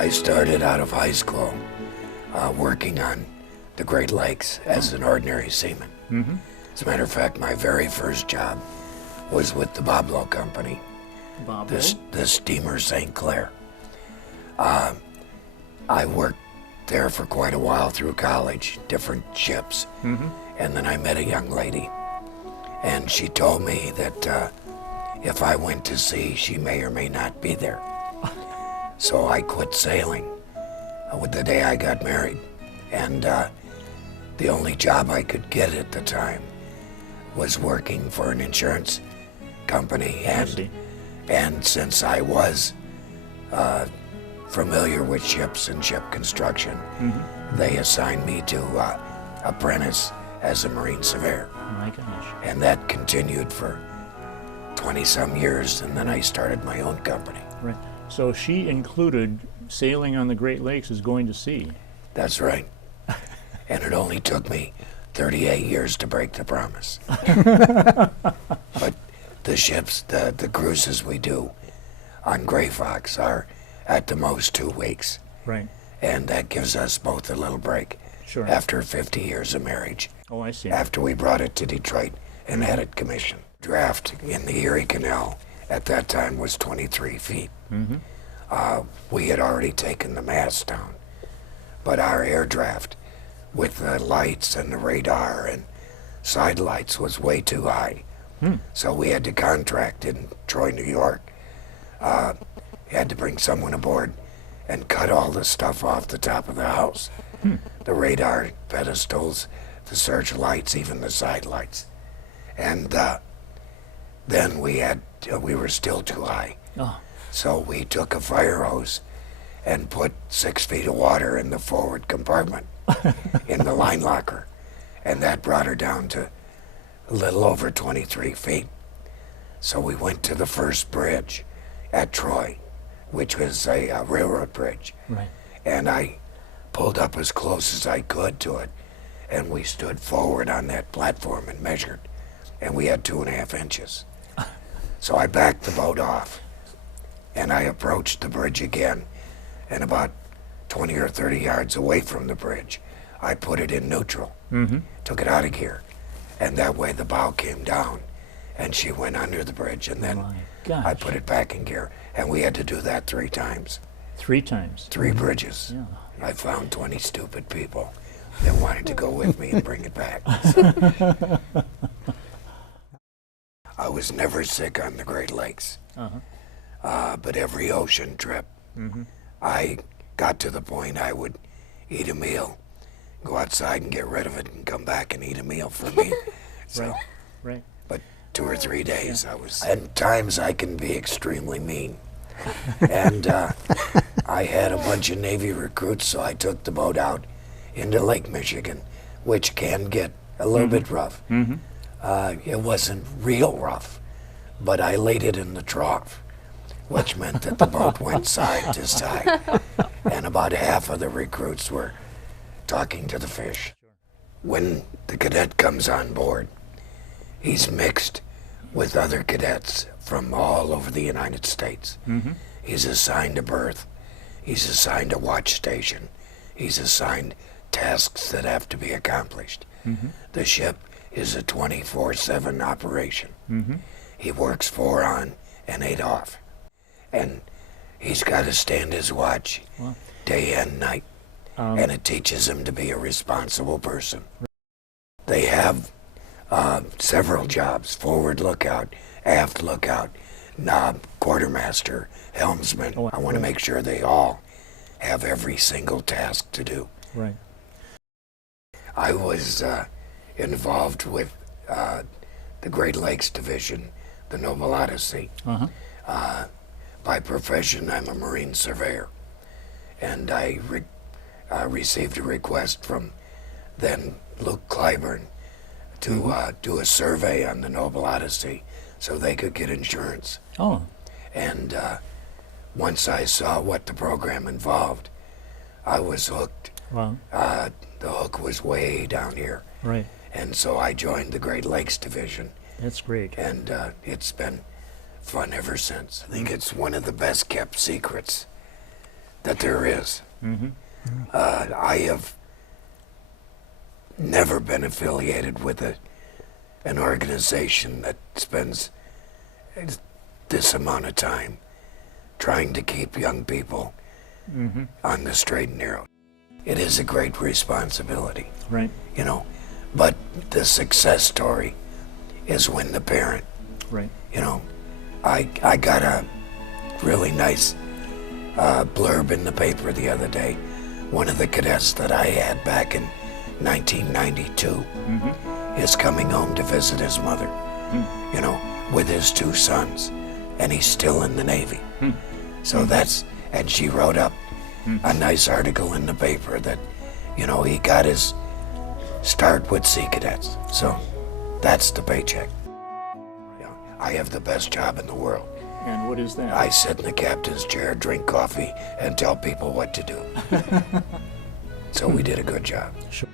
I started out of high school working on the Great Lakes as an ordinary seaman. Mm-hmm. As a matter of fact, my very first job was with the Boblo Company, the steamer St. Clair. I worked there for quite a while through college, different ships, and then I met a young lady, and she told me that if I went to sea, she may or may not be there. So I quit sailing with the day I got married, and the only job I could get at the time was working for an insurance company, and since I was familiar with ships and ship construction, they assigned me to apprentice as a Marine surveyor. Oh my gosh. And that continued for 20-some years, and then I started my own company. Right. So she included sailing on the Great Lakes as going to sea. That's right. And it only took me 38 years to break the promise. But the ships, the cruises we do on Gray Fox are at the most 2 weeks. Right. And that gives us both a little break. Sure. After 50 years of marriage. Oh, I see. After we brought it to Detroit and had it commissioned. Draft in the Erie Canal at that time was 23 feet. We had already taken the mast down, but our air draft with the lights and the radar and side lights was way too high. So we had to contract in Troy, New York. Had to bring someone aboard and cut all the stuff off the top of the house. The radar pedestals, the searchlights, even the side lights. And then we were still too high. Oh. So we took a fire hose and put 6 feet of water in the forward compartment in the line locker. And that brought her down to a little over 23 feet. So we went to the first bridge at Troy, which was a railroad bridge. Right. And I pulled up as close as I could to it, and we stood forward on that platform and measured, and we had 2.5 inches. So I backed the boat off, and I approached the bridge again, and about 20 or 30 yards away from the bridge, I put it in neutral, took it out of gear, and that way the bow came down, and she went under the bridge, and then I put it back in gear, and we had to do that 3 times. 3 times? 3 bridges. Yeah. I found 20 stupid people that wanted to go with me and bring it back. I was never sick on the Great Lakes, but every ocean trip, I got to the point I would eat a meal, go outside and get rid of it, and come back and eat a meal for me. So, Right. But 2 or 3 days I was. At times I can be extremely mean. And I had a bunch of Navy recruits, so I took the boat out into Lake Michigan, which can get a little bit rough. It wasn't real rough, but I laid it in the trough, which meant that the boat went side to side, and about half of the recruits were talking to the fish. When the cadet comes on board, he's mixed with other cadets from all over the United States. He's assigned a berth, he's assigned a watch station, he's assigned tasks that have to be accomplished. The ship is a 24/7 operation. He works 4 on and 8 off, and he's got to stand his watch day and night, and it teaches him to be a responsible person. They have several jobs: forward lookout, aft lookout, knob, quartermaster, helmsman. I want to make sure they all have every single task to do. Right. I was involved with the Great Lakes Division, the Naval Odyssey. By profession, I'm a Marine surveyor, and I received a request from then Luke Clyburn to do a survey on the Naval Odyssey so they could get insurance. Oh. And once I saw what the program involved, I was hooked. Wow. The hook was way down here. Right. And so I joined the Great Lakes Division. That's great. And it's been fun ever since. I think it's one of the best kept secrets that there is. I have never been affiliated with an organization that spends this amount of time trying to keep young people on the straight and narrow. It is a great responsibility, Right. you know, but the success story is when the parent, Right. you know, I got a really nice blurb in the paper the other day. One of the cadets that I had back in 1992 is coming home to visit his mother, you know, with his 2 sons, and he's still in the Navy. So that's, and she wrote up a nice article in the paper that, you know, he got his start with Sea Cadets. So that's the paycheck. You know, I have the best job in the world. And what is that? I sit in the captain's chair, drink coffee, and tell people what to do. So we did a good job. Sure.